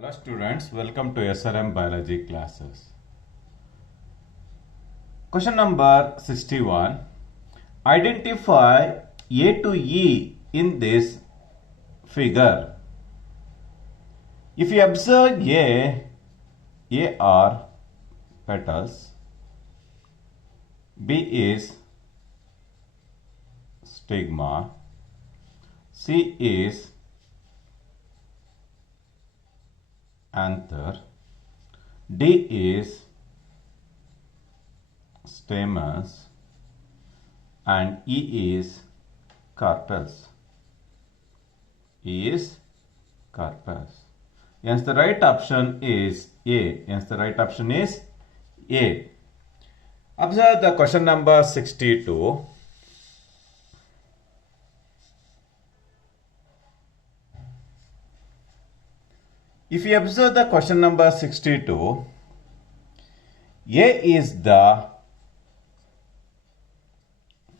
Hello students, welcome to SRM biology classes. Question number 61. Identify A to E in this figure. If you observe A are petals, B is stigma, C is anther, D is stamens, and E is carpels. E is carpels. Hence the right option is A. Hence the right option is A. Observe the question number 62. If you observe the question number 62, A is the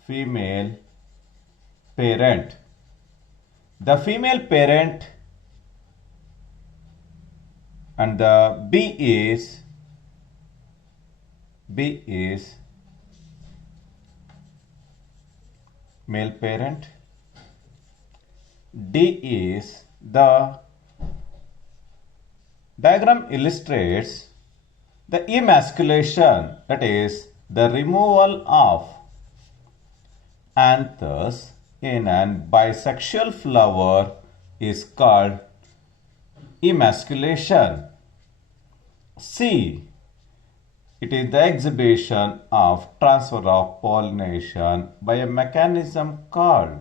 female parent. The female parent and the B is male parent. D is the diagram illustrates the emasculation, that is the removal of anthers in an bisexual flower is called emasculation. C, it is the exhibition of transfer of pollination by a mechanism called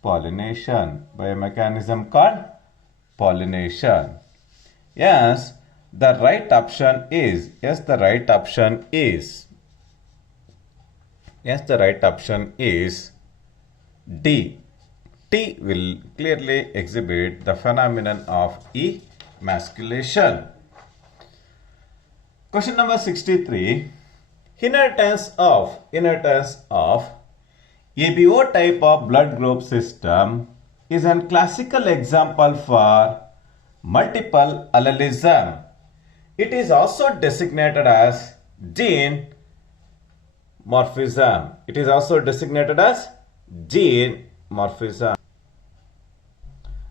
pollination. Yes, the right option is D. T will clearly exhibit the phenomenon of emasculation. Question number 63. Inheritance of ABO type of blood group system is a classical example for multiple allelism. It is also designated as gene morphism.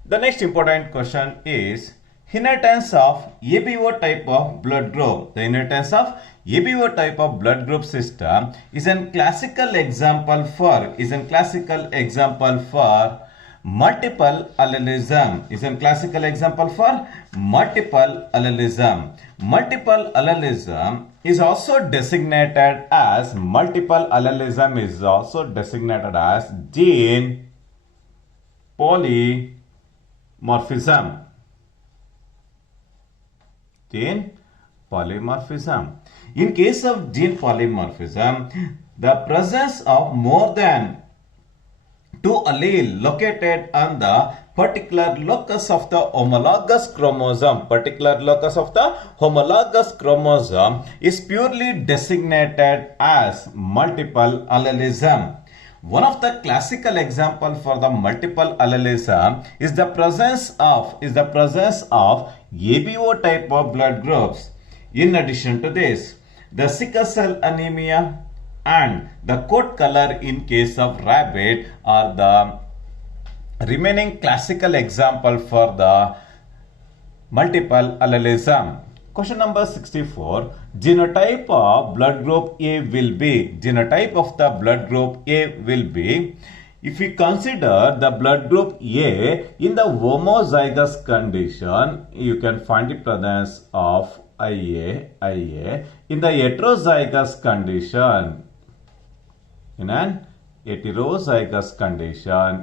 The next important question is inheritance of ABO type of blood group. The inheritance of ABO type of blood group system is a classical example for multiple allelism. Multiple allelism is also designated as gene polymorphism. In case of gene polymorphism, the presence of more than two alleles located on the particular locus of the homologous chromosome is purely designated as multiple allelism. One of the classical examples for the multiple allelism is the presence of ABO type of blood groups. In addition to this, the sickle cell anemia and the coat color in case of rabbit are the remaining classical example for the multiple allelism. Question number 64. Genotype of blood group A will be. If we consider the blood group A in the homozygous condition, you can find the presence of IA. In the heterozygous condition,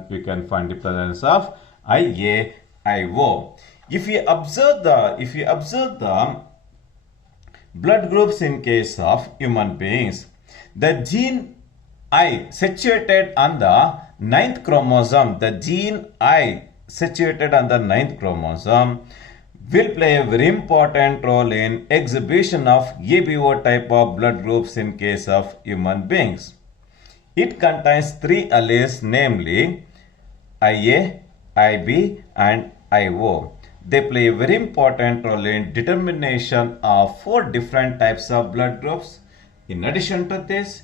you can find the presence of IO. If you observe the blood groups in case of human beings, the gene I situated on the 9th chromosome, will play a very important role in exhibition of ABO type of blood groups in case of human beings. It contains three alleles, namely IA, IB and IO. They play a very important role in determination of 4 different types of blood groups. In addition to this,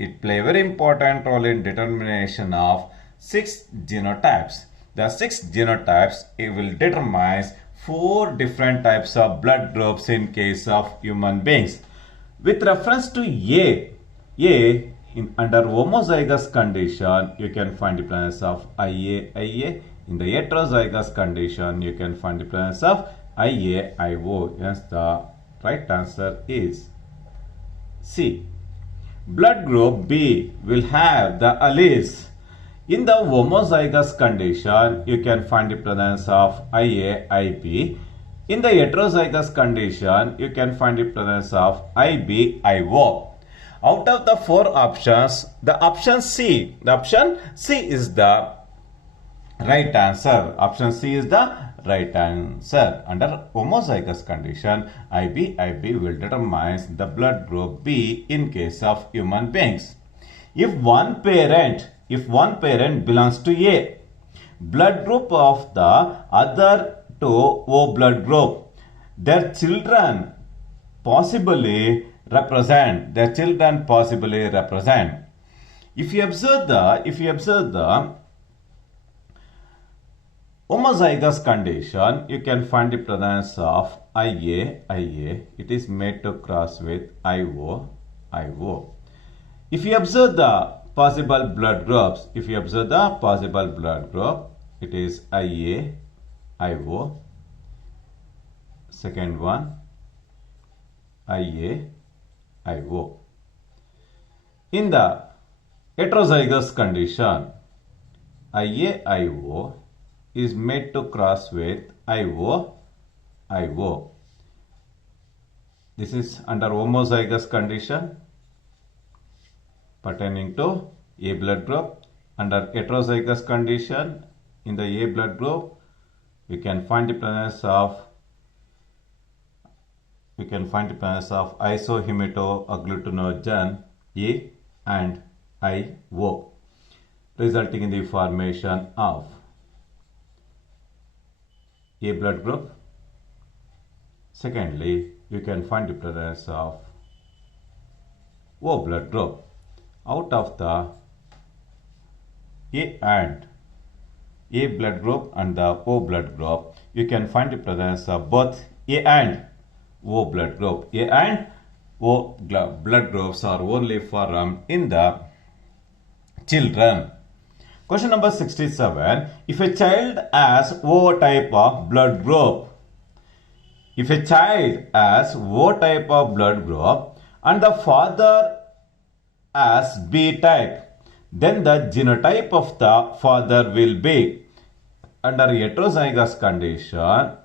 it play a very important role in determination of 6 genotypes. The 6 genotypes will determine 4 different types of blood groups in case of human beings. With reference to under homozygous condition, you can find the presence of IA. In the heterozygous condition, you can find the presence of IAIO. Hence, the right answer is C. Blood group B will have the alleles. In the homozygous condition, you can find the presence of IAIB. In the heterozygous condition, you can find the presence of IBIO. Out of the 4 options, the option C is the right answer. Option C is the right answer. Under homozygous condition, IB will determine the blood group B in case of human beings. If one parent belongs to A, blood group of the other to O blood group, their children possibly represent. If you observe the homozygous condition, you can find the presence of IA. It is made to cross with IO. If you observe the possible blood groups, it is IAIO. Second one, IAIO. In the heterozygous condition, IAIO is made to cross with IO. This is under homozygous condition pertaining to A blood group. Under heterozygous condition, in the A blood group, we can find the presence of isohematoagglutinogen A and IO, resulting in the formation of A blood group. Secondly, you can find the presence of O blood group. Out of the A blood group and the O blood group, you can find the presence of both A and O blood group. A and O blood groups are only found in the children. Question number 67. If a child has O type of blood group, and the father has B type, then the genotype of the father will be, under heterozygous condition,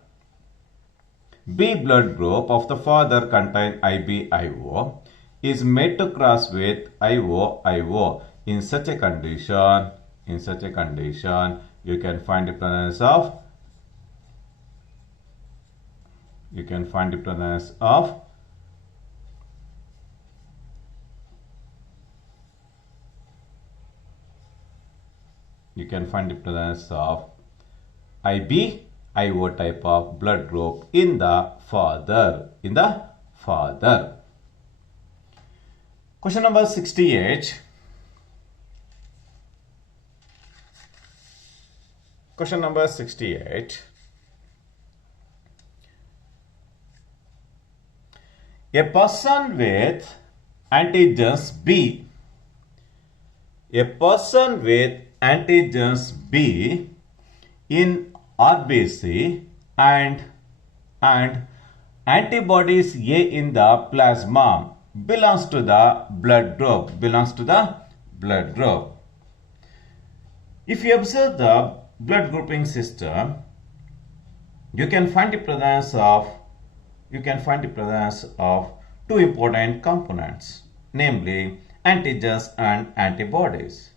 B blood group of the father contain IBIO is made to cross with IOIO. In such a condition, you can find the presence of IBIO type of blood group in the father. Question number 68. Question number 68. A person with antigens B. In RBC and antibodies A in the plasma belongs to the blood group. If you observe the blood grouping system, you can find the presence of 2 important components, namely antigens and antibodies.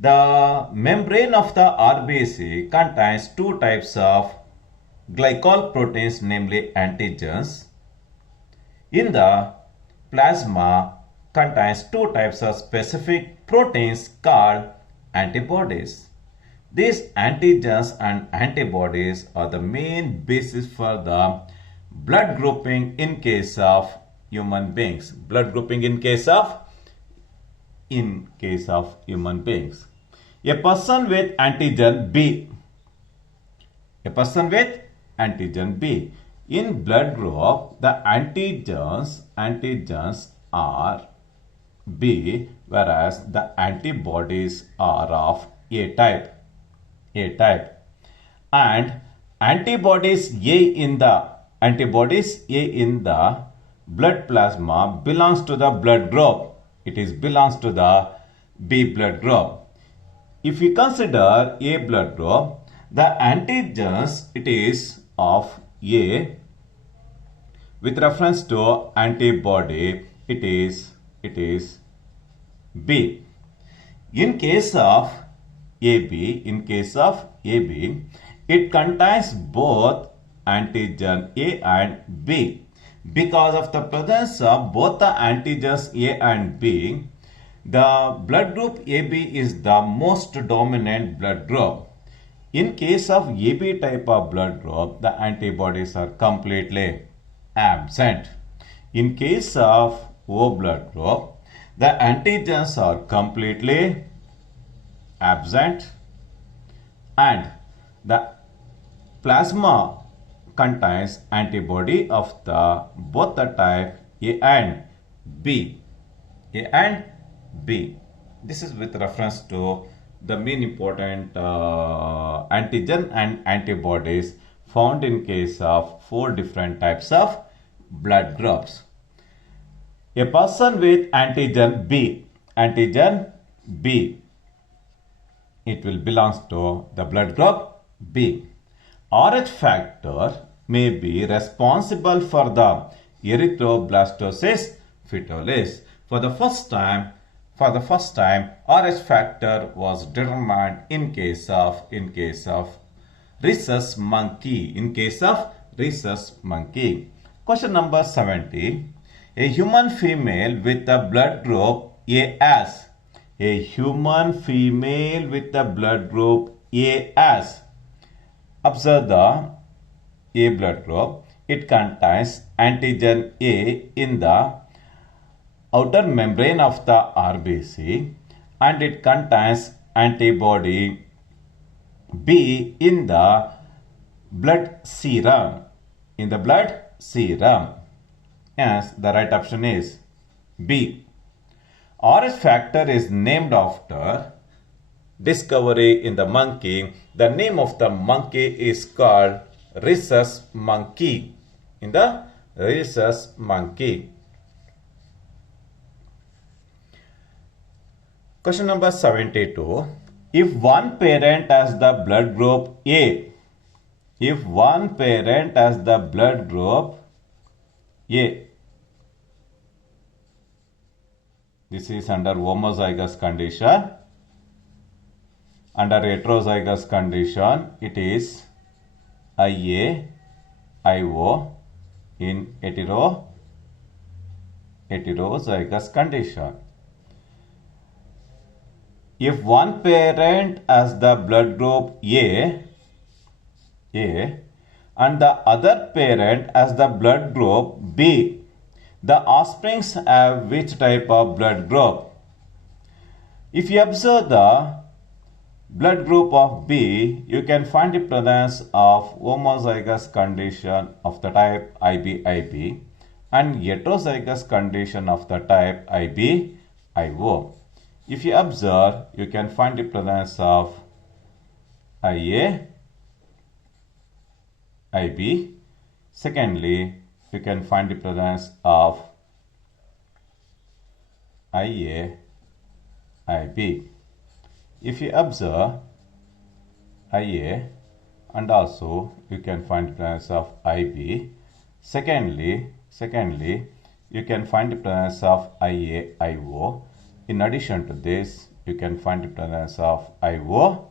The membrane of the RBC contains 2 types of glycol proteins, namely antigens. In the plasma contains 2 types of specific proteins called antibodies. These antigens and antibodies are the main basis for the blood grouping in case of human beings. Blood grouping in case of human beings. A person with antigen B. A person with antigen B. In blood group, the antigens are B, whereas the antibodies are of A type. And antibodies A in the blood plasma belongs to the blood group. It belongs to the B blood group. If we consider A blood group, the antigens it is of A with reference to antibody it is B. In case of AB, it contains both antigen A and B. Because of the presence of both the antigens A and B, the blood group AB is the most dominant blood group. In case of AB type of blood group, the antibodies are completely absent. In case of O blood group, the antigens are completely absent and the plasma contains antibody of the both the type A and B. This is with reference to the main important antigen and antibodies found in case of 4 different types of blood groups. A person with antigen B, it will belongs to the blood group B. Rh factor may be responsible for the erythroblastosis fetalis. For the first time, Rh factor was determined in case of rhesus monkey. Question number 70. A human female with the blood group AS. Observe the A blood group. It contains antigen A in the outer membrane of the RBC and it contains antibody B in the blood serum. Yes, the right option is B. Rh factor is named after discovery in the monkey. The name of the monkey is called rhesus monkey. Question number 72. If one parent has the blood group A, this is under homozygous condition. Under heterozygous condition, it is IA, IO in heterozygous condition. If one parent has the blood group A and the other parent has the blood group B, the offsprings have which type of blood group? If you observe the blood group of B, you can find the presence of homozygous condition of the type IB and heterozygous condition of the type IO. If you observe, you can find the presence of IA, IB. Secondly, you can find the presence of IA, IB. If you observe IA and also you can find the presence of IB. Secondly, you can find the presence of IA, IO. In addition to this, you can find the presence of IO,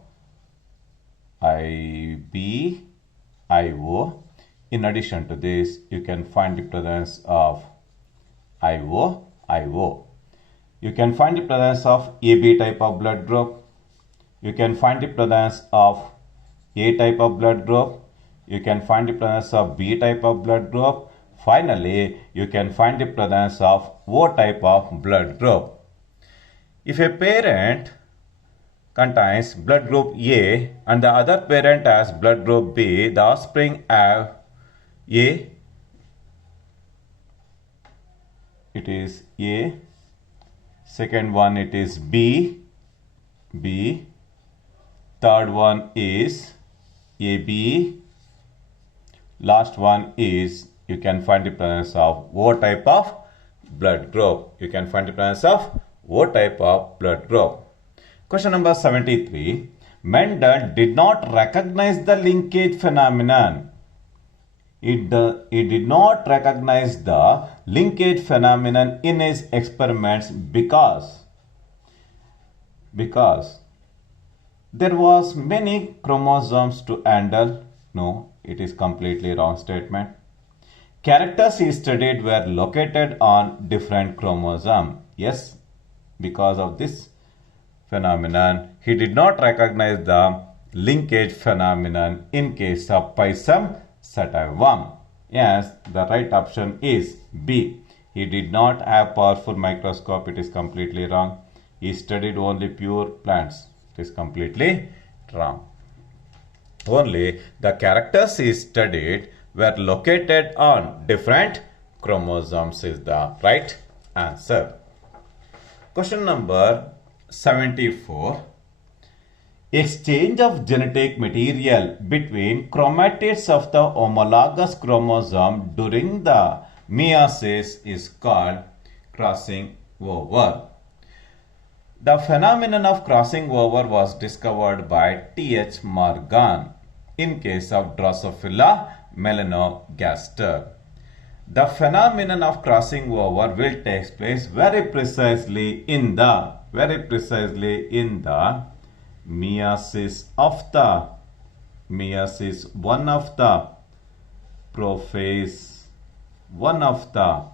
IB, IO. In addition to this, you can find the presence of IO, IO. You can find the presence of AB type of blood group. you can find the presence of A type of blood group. You can find the presence of B type of blood group. Finally, you can find the presence of O type of blood group. If a parent contains blood group A and the other parent has blood group B, the offspring have A, it is A, second one it is B, third one is AB, last one is, you can find the presence of O type of blood group. You can find the presence of O type of blood group. Question number 73. Mendel did not recognize the linkage phenomenon. He did not recognize the linkage phenomenon in his experiments because there was many chromosomes to handle. No, it is completely wrong statement. Characters he studied were located on different chromosomes. Yes, because of this phenomenon, he did not recognize the linkage phenomenon in case of Pisum sativum. Yes, the right option is B. He did not have powerful microscope. It is completely wrong. He studied only pure plants. It is completely wrong. Only the characters he studied were located on different chromosomes is the right answer. Question number 74. Exchange of genetic material between chromatids of the homologous chromosome during the meiosis is called crossing over. The phenomenon of crossing over was discovered by T.H. Morgan in case of Drosophila melanogaster. The phenomenon of crossing over will take place very precisely in the meiosis one of the prophase, one of the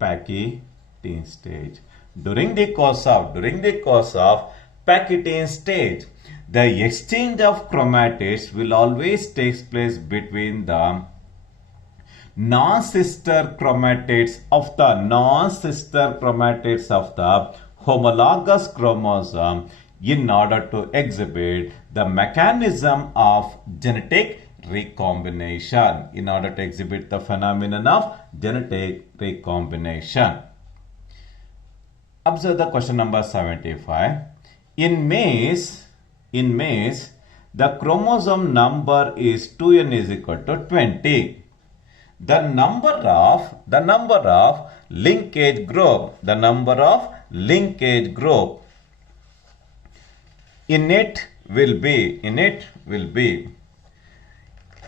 Pachytene stage. During the course of Pachytene stage, the exchange of chromatids will always take place between the non-sister chromatids of the homologous chromosome in order to exhibit the mechanism of genetic recombination, in order to exhibit the phenomenon of genetic recombination. Observe the question number 75. In maize, the chromosome number is 2n is equal to 20. The number of linkage group in it will be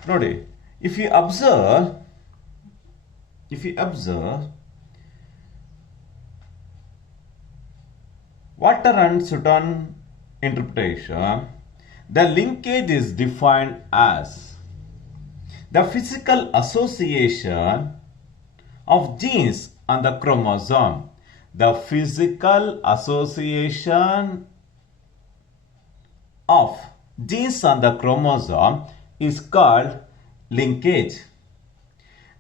ನೋಡಿ, if you observe Water and Sutton interpretation, the linkage is defined as the physical association of genes on the chromosome. The physical association of genes on the chromosome is called linkage.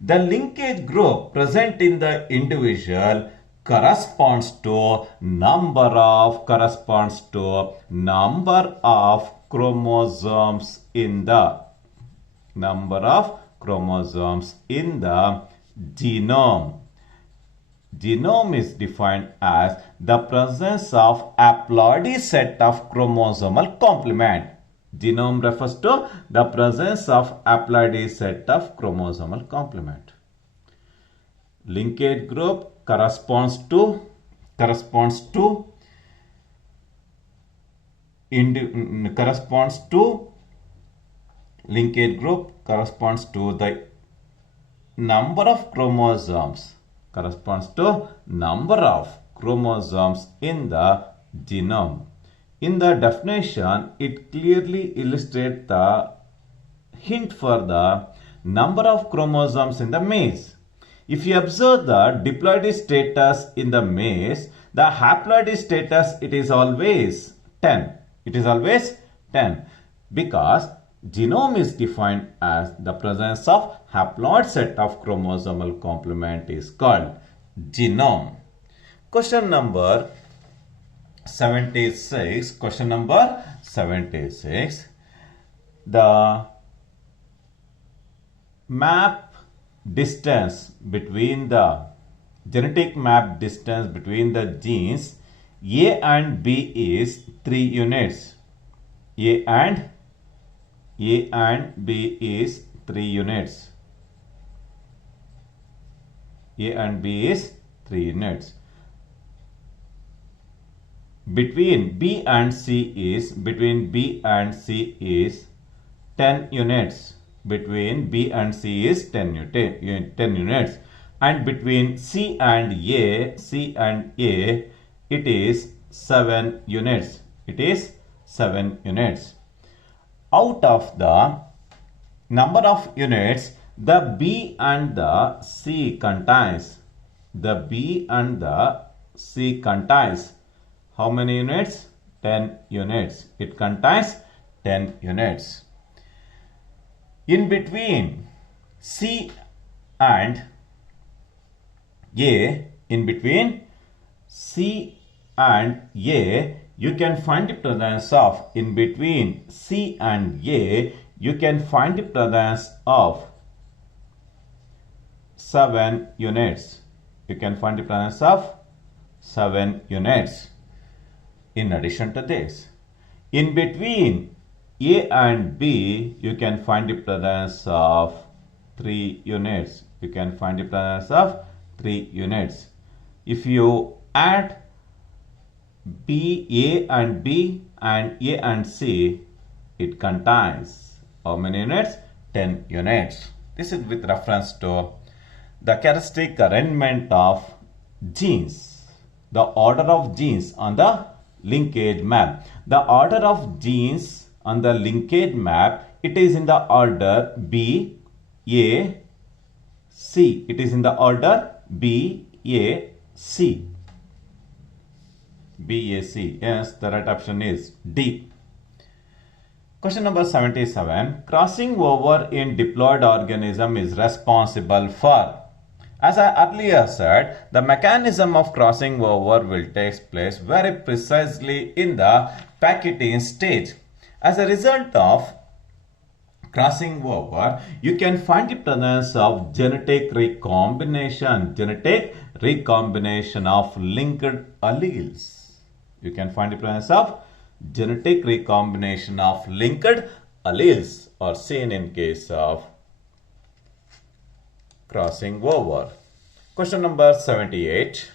The linkage group present in the individual corresponds to number of chromosomes in the genome. Genome is defined as the presence of haploid set of chromosomal complement. Genome refers to the presence of haploid set of chromosomal complement. Linkage group corresponds to linkage group corresponds to the number of chromosomes in the genome. In the definition, it clearly illustrates the hint for the number of chromosomes in the maize. If you observe the diploid status in the maize, The haploid status, it is always 10. It is always 10 because genome is defined as the presence of haploid set of chromosomal complement is called genome. Question number 76. Question number 76. The map distance between the genetic map distance between the genes A and B is 3 units. A and B is 3 units. A and B is 3 units. Between B and C is 10 units. Between B and C is 10 units. And between C and A, it is 7 units. It is 7 units. Out of the number of units the B and the C contains, how many units? 10 units. It contains 10 units. In between C and A, you can find the presence of, in between C and A, you can find the presence of 7 units. You can find the presence of 7 units. In addition to this, in between A and B, you can find the presence of 3 units. You can find the presence of 3 units. If you add A and B and A and C, it contains how many units? 10 units. This is with reference to the characteristic arrangement of genes, the order of genes on the linkage map. The order of genes on the linkage map, it is in the order B, A, C. It is in the order B, A, C. B, A, C. Yes, the right option is D. Question number 77. Crossing over in diploid organism is responsible for. As I earlier said, the mechanism of crossing over will take place very precisely in the packaging stage. As a result of crossing over, you can find the presence of genetic recombination of linked alleles. You can find the presence of genetic recombination of linked alleles are seen in case of crossing over. Question number 78.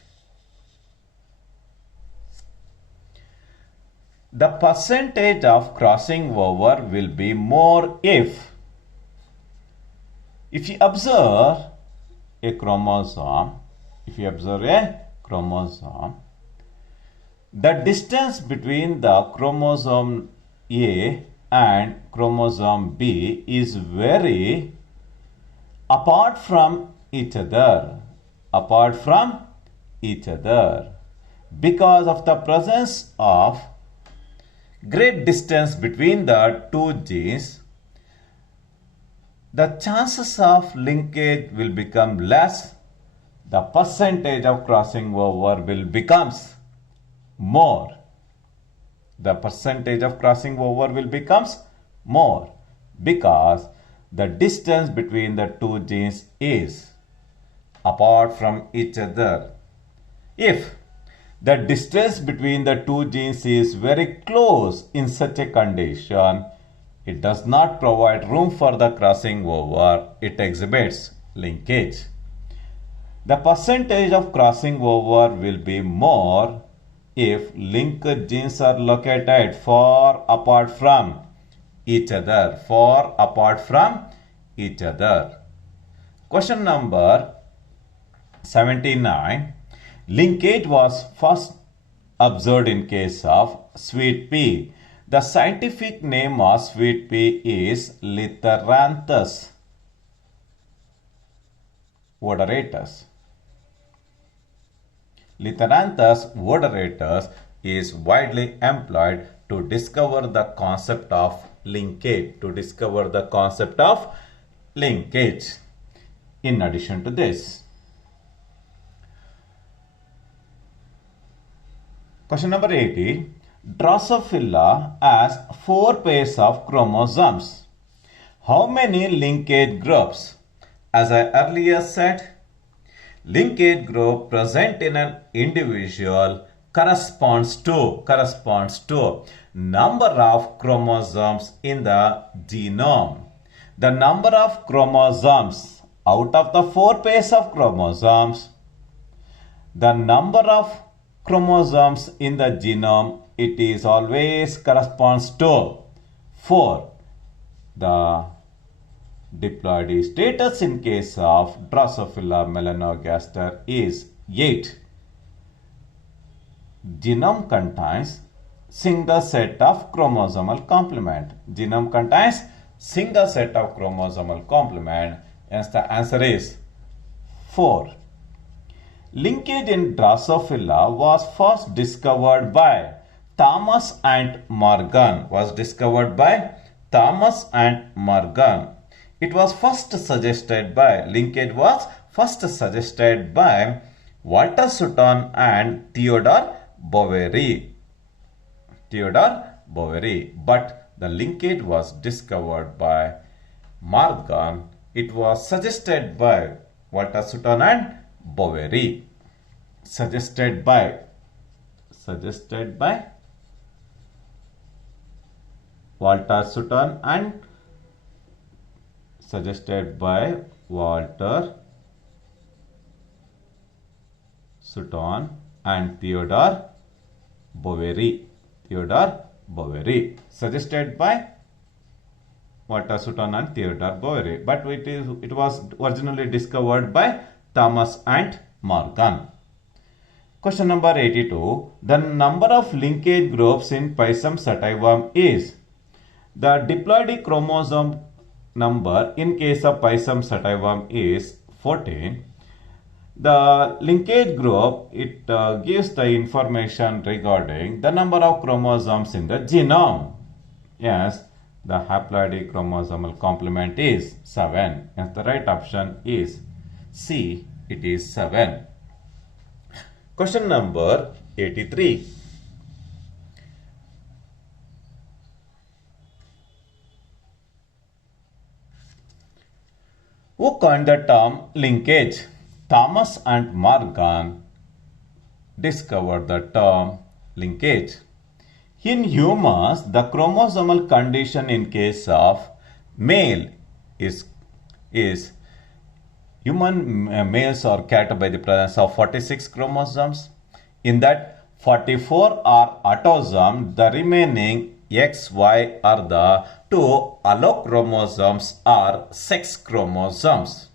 The percentage of crossing over will be more if you observe a chromosome, the distance between the chromosome A and chromosome B is very apart from each other, because of the presence of great distance between the two genes. The chances of linkage will become less. The percentage of crossing over will becomes more. The percentage of crossing over will becomes more because the distance between the two genes is apart from each other. If the distance between the two genes is very close in such a condition, it does not provide room for the crossing over. It exhibits linkage. The percentage of crossing over will be more if linked genes are located far apart from each other. Question number 79. Linkage was first observed in case of sweet pea. The scientific name of sweet pea is Lithoranthus odoratus. Lithoranthus odoratus is widely employed to discover the concept of linkage. In addition to this, question number 80. Drosophila has 4 pairs of chromosomes. How many linkage groups? As I earlier said, linkage group present in an individual corresponds to number of chromosomes in the genome. The number of chromosomes out of the 4 pairs of chromosomes, the number of chromosomes in the genome, it is always corresponds to 4. The diploidy status in case of Drosophila melanogaster is 8. Genome contains single set of chromosomal complement. Hence the answer is 4. Linkage in Drosophila was first discovered by Thomas and Morgan. It was first suggested by Walter Sutton and Theodore Boveri. But the linkage was discovered by Morgan. It was suggested by Walter Sutton and Boveri. Suggested by Walter Sutton and Theodore Boveri. Suggested by Walter Sutton and Theodore Boveri. But it was originally discovered by Thomas and Morgan. Question number 82. The number of linkage groups in Pisum sativum is. The diploidy chromosome number in case of Pisum sativum is 14. The linkage group, it gives the information regarding the number of chromosomes in the genome. Yes, the haploidy chromosomal complement is 7. And the right option is C, it is 7. Question number 83. Who coined the term linkage? Thomas and Morgan discovered the term linkage. In humans, the chromosomal condition in case of male is human males are catered by the presence of 46 chromosomes. In that, 44 are autosomes. The remaining XY are the 2 allochromosomes are sex chromosomes.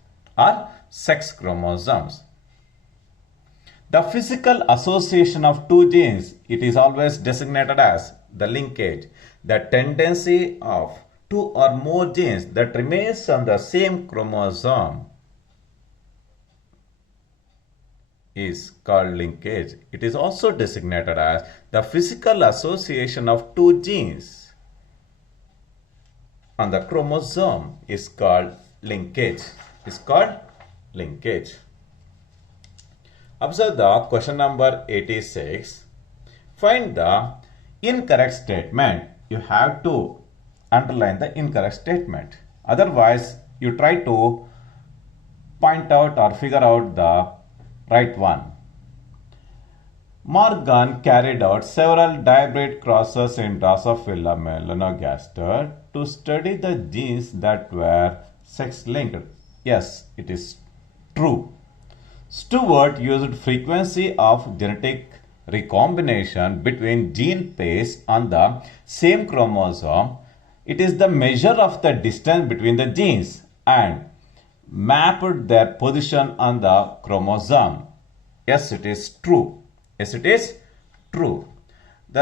The physical association of 2 genes, it is always designated as the linkage. The tendency of 2 or more genes that remains on the same chromosome is called linkage. It is also designated as the physical association of 2 genes on the chromosome is called linkage. Observe the question number 86. Find the incorrect statement. You have to underline the incorrect statement. Otherwise, you try to point out or figure out the right one. Morgan carried out several dihybrid crosses in Drosophila melanogaster to study the genes that were sex-linked. Yes, it is true. Stewart used frequency of genetic recombination between gene pairs on the same chromosome. It is the measure of the distance between the genes and mapped their position on the chromosome. Yes, it is true. The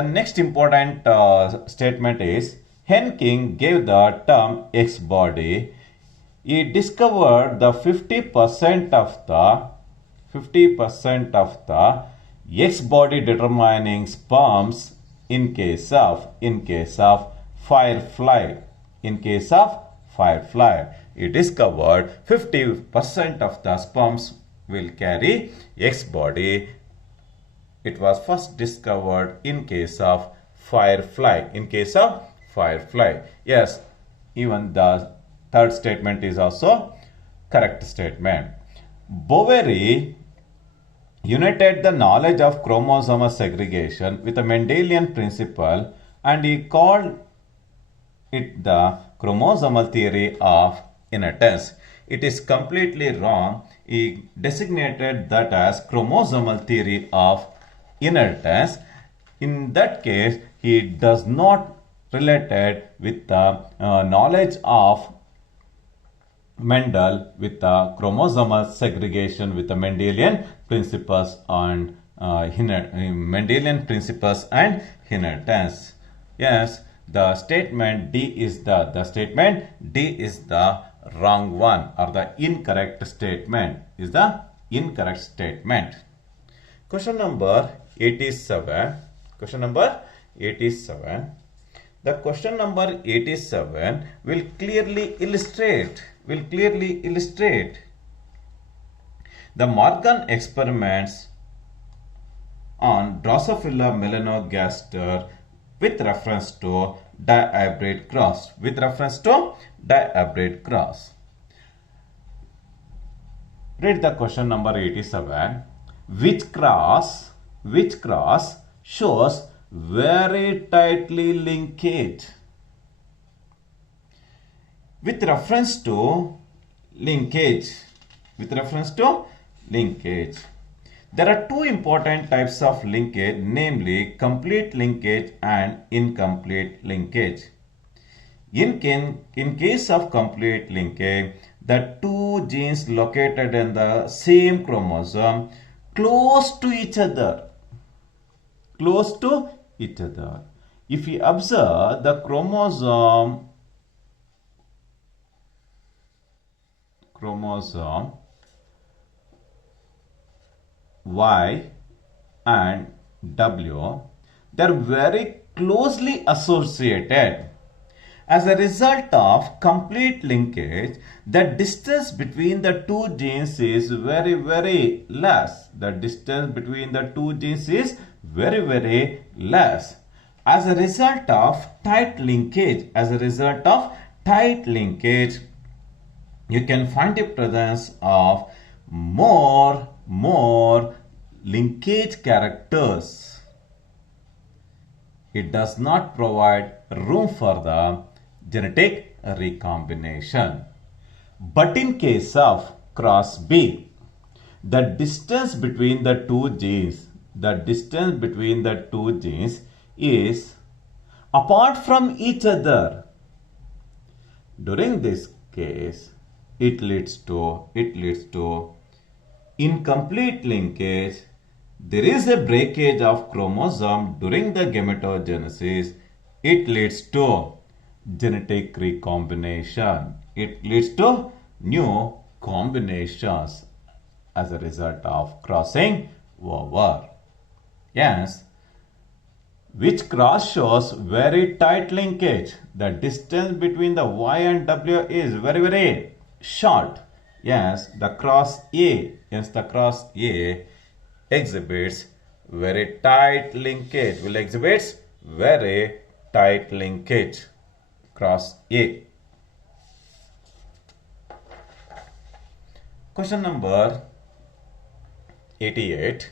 next important statement is Henking gave the term X-body. He discovered the 50% of the X body determining sperms in case of firefly. In case of firefly, it is covered 50% of the sperms will carry X body. It was first discovered in case of firefly. In case of firefly. Yes, even the third statement is also correct statement. Boveri united the knowledge of chromosomal segregation with a Mendelian principle, and he called it the chromosomal theory of inheritance. It is completely wrong. He designated that as chromosomal theory of inheritance. In that case, he does not related with the knowledge of Mendel with the chromosomal segregation with the Mendelian principles and Mendelian principles and inheritance. Yes, the statement D is the wrong one, or the incorrect statement is the incorrect statement. Question number 87. Question number 87. The question number 87 will clearly illustrate the Morgan experiments on Drosophila melanogaster with reference to dihybrid cross. Read the question number 87. Which cross shows very tightly linkage? With reference to linkage. There are two important types of linkage, namely complete linkage and incomplete linkage. In case of complete linkage, the two genes located in the same chromosome close to each other. If you observe the chromosome Y and W, they are very closely associated. As a result of complete linkage, the distance between the two genes is very, very less. As a result of tight linkage, you can find the presence of more linkage characters. It does not provide room for the genetic recombination. But in case of cross B, the distance between the two genes is apart from each other. During this case, it leads to incomplete linkage. There is a breakage of chromosome during the gametogenesis. It leads to genetic recombination. It leads to new combinations as a result of crossing over. Yes. Which cross shows very tight linkage? The distance between the Y and W is very, very short. Yes, the cross A exhibits very tight linkage. Cross A. Question number 88.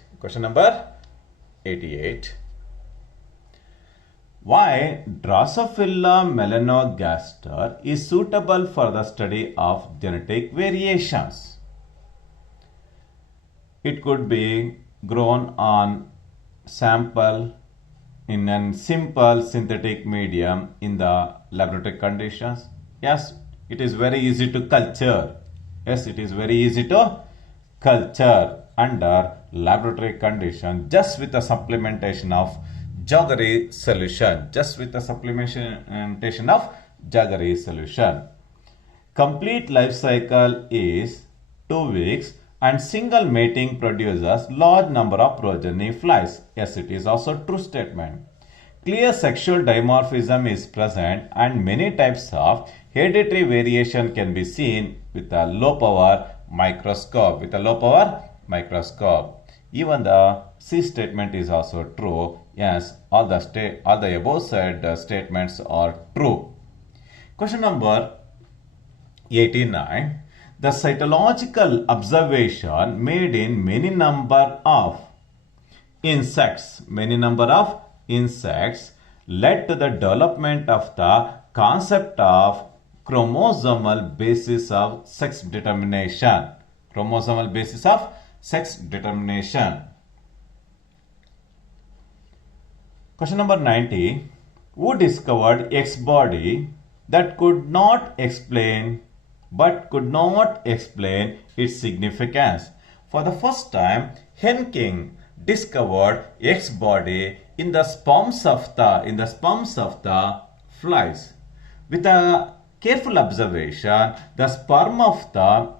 Why Drosophila melanogaster is suitable for the study of genetic variations? It could be grown on sample in a simple synthetic medium in the laboratory conditions. Yes, it is very easy to culture. Under laboratory condition, just with the supplementation of Jaggery solution. Complete life cycle is 2 weeks And single mating produces large number of progeny flies. Yes, it is also true statement. Clear sexual dimorphism is present and many types of hereditary variation can be seen with a low power microscope. Even the C statement is also true. Yes, all the above said statements are true. Question number 89. The cytological observation made in many number of insects led to the development of the concept of chromosomal basis of sex determination. Question number 90. Who discovered X body that could not explain its significance? For the first time, Henking discovered X body in the sperms of the flies. With a careful observation, the sperm of the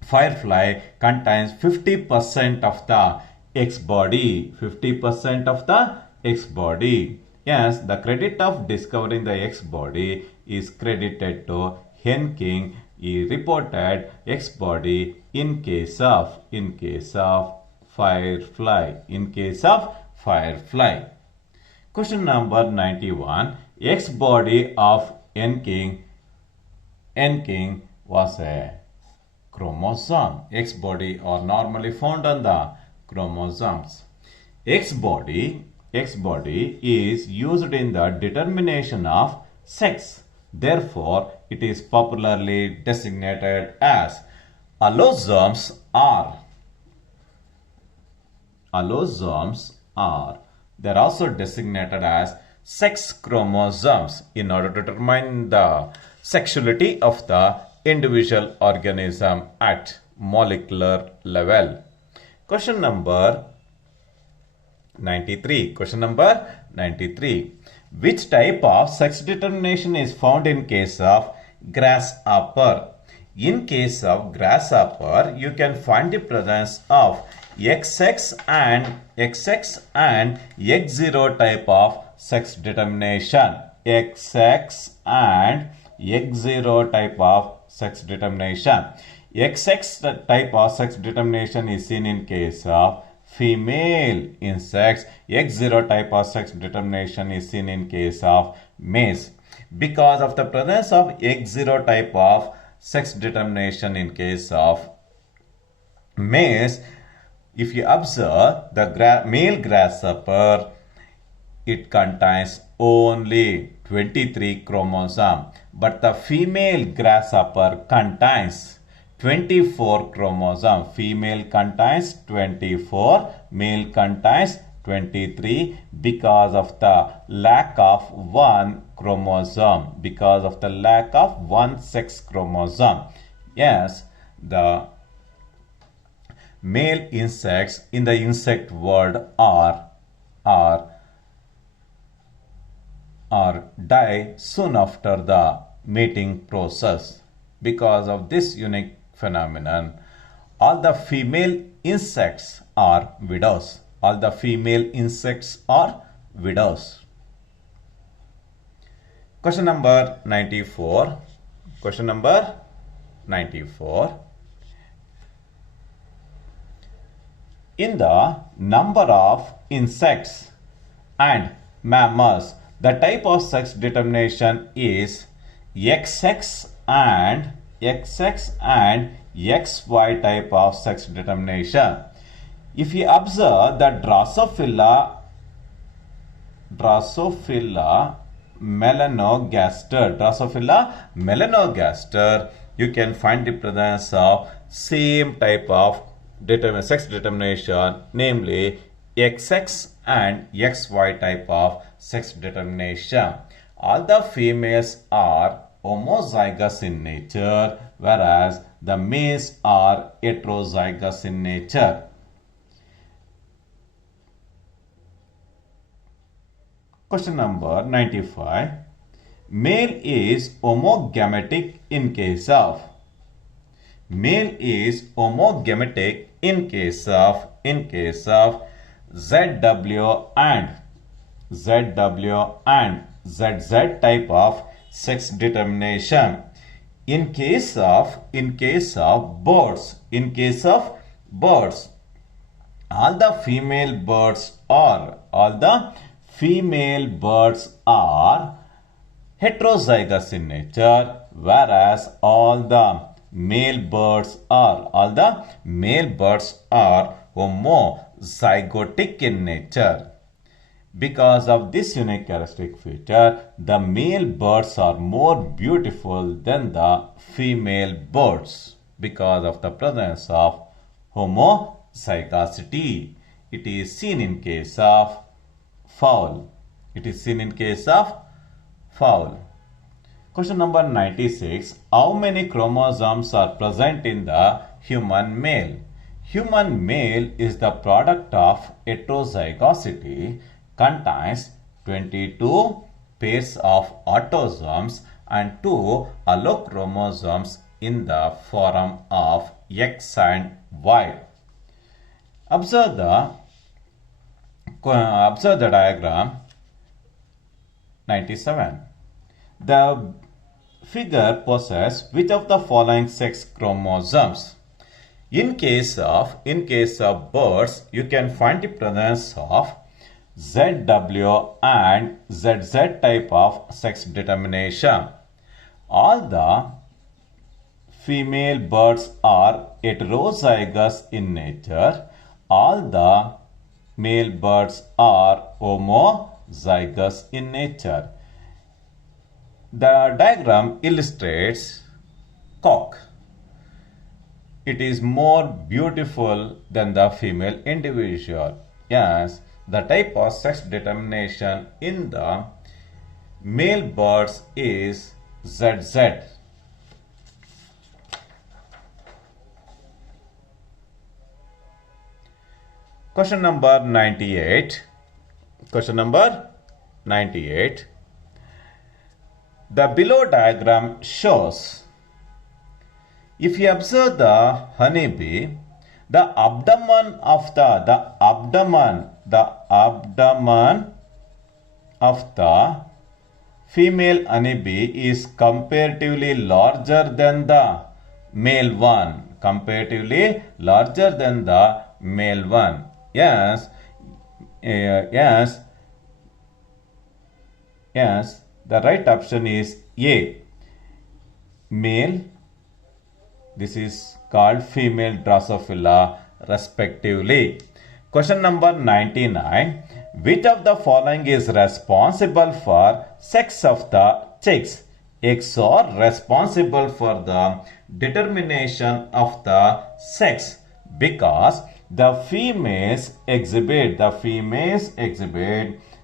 firefly contains 50% of the X body. Yes, the credit of discovering the X body is credited to Henking. He reported X body in case of firefly. Question number 91. X body of Henking was a chromosome. X body are normally found on the chromosomes. X body is used in the determination of sex. Therefore, it is popularly designated as allosomes are. They are also designated as sex chromosomes in order to determine the sexuality of the individual organism at molecular level. Question number 93. Which type of sex determination is found in case of grasshopper? In case of grasshopper, you can find the presence of XX and X0 type of sex determination. XX and X0 type of sex determination. XX type of sex determination is seen in case of female insects. X0 type of sex determination is seen in case of males. Because of the presence of X0 type of sex determination in case of males, if you observe the male grasshopper, it contains only 23 chromosomes, but the female grasshopper contains 24 chromosomes. Female contains 24, male contains 23 because of the lack of one chromosome, because of the lack of one sex chromosome. Yes, the male insects in the insect world are die soon after the mating process. Because of this unique phenomenon, all the female insects are widows. Question number 94. In the number of insects and mammals, the type of sex determination is XX and XY type of sex determination. If you observe the Drosophila melanogaster, you can find the presence of same type of sex determination, namely XX and XY type of sex determination. All the females are homozygous in nature, whereas the males are heterozygous in nature. Question number 95. Male is homogametic in case of male is homogametic in case of ZW and ZZ type of sex determination. In case of birds, all the female birds are heterozygous in nature, whereas all the male birds are homozygotic in nature. Because of this unique characteristic feature, the male birds are more beautiful than the female birds because of the presence of homozygosity. It is seen in case of fowl. Question number 96. How many chromosomes are present in the human male? Human male is the product of heterozygosity, contains 22 pairs of autosomes and 2 allochromosomes in the form of X and Y. Observe the diagram 97. The figure possesses which of the following sex chromosomes? In case of birds, you can find the presence of ZW and ZZ type of sex determination. All the female birds are heterozygous in nature. All the male birds are homozygous in nature. The diagram illustrates cock. It is more beautiful than the female individual. Yes, the type of sex determination in the male birds is ZZ. Question number 98. The below diagram shows, if you observe the honeybee, the abdomen of the female honeybee is comparatively larger than the male one. Yes, the right option is A. Male. This is called female Drosophila respectively. Question number 99. Which of the following is responsible for sex of the chicks? Eggs are responsible for the determination of the sex because the females exhibit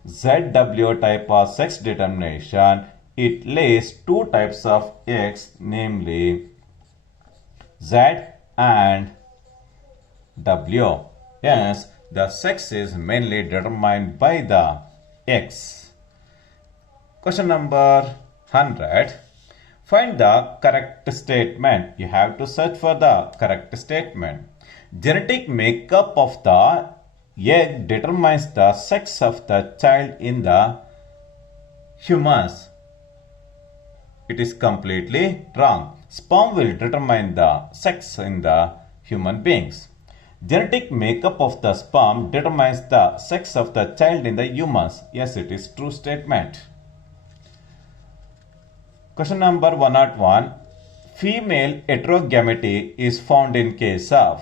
ZW type of sex determination. It lays two types of eggs, namely Z and W. Yes, the sex is mainly determined by the X. Question number 100. Find the correct statement. You have to search for the correct statement. Genetic makeup of the egg determines the sex of the child in the humans. It is completely wrong. Sperm will determine the sex in the human beings. Genetic makeup of the sperm determines the sex of the child in the humans. Yes, it is true statement. Question number 101. Female heterogamety is found in case of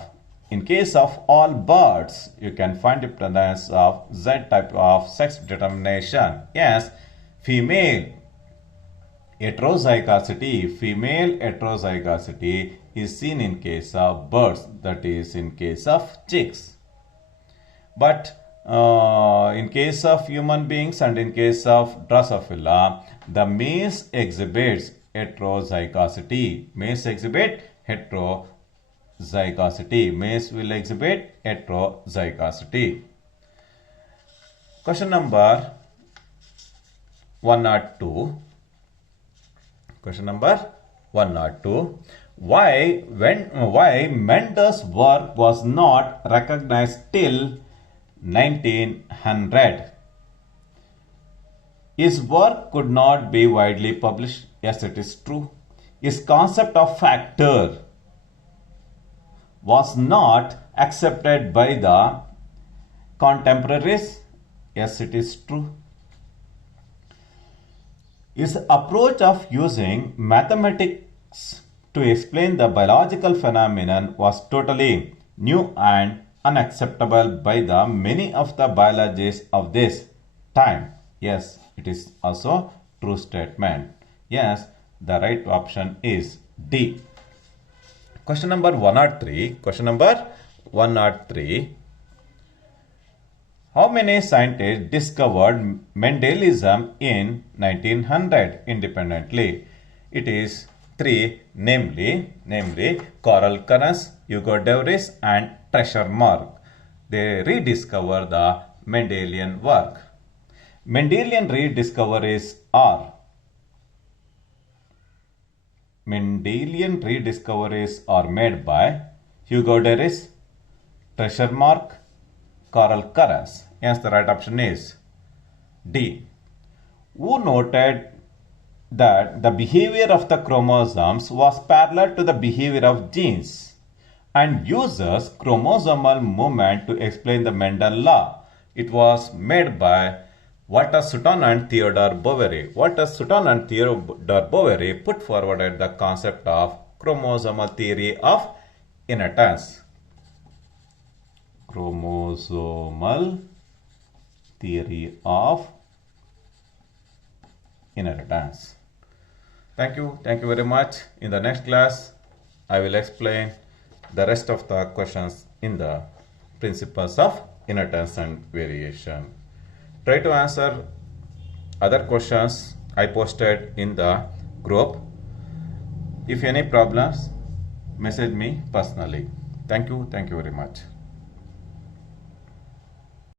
all birds. You can find the presence of Z type of sex determination. Yes, female heterozygosity is seen in case of birds, that is in case of chicks. But in case of human beings and in case of Drosophila, the males exhibits heterozygosity. Males will exhibit heterozygosity. Question number 102. Why Mendel's work was not recognized till 1900? His work could not be widely published. Yes, it is true. His concept of factor was not accepted by the contemporaries. Yes, it is true. His approach of using mathematics to explain the biological phenomenon was totally new and unacceptable by the many of the biologists of this time. Yes, it is also true statement. Yes, the right option is D. Question number 103. Question number 103. How many scientists discovered Mendelism in 1900 independently? It is 3, namely Carl Currens, Hugo de Vries and Treasure-Mark. They rediscover the Mendelian work. Mendelian rediscoveries are made by Hugo de Vries, Treasure-Mark, Carl Currens. Yes, the right option is D. Who noted that the behavior of the chromosomes was parallel to the behavior of genes and uses chromosomal movement to explain the Mendel law. It was made by Walter Sutton and Theodore Boveri. Walter Sutton and Theodore Boveri put forward the concept of chromosomal theory of inheritance. Chromosomal theory of inheritance. Thank you very much. In the next class, I will explain the rest of the questions in the principles of inheritance and variation. Try to answer other questions I posted in the group. If any problems, message me personally. Thank you very much.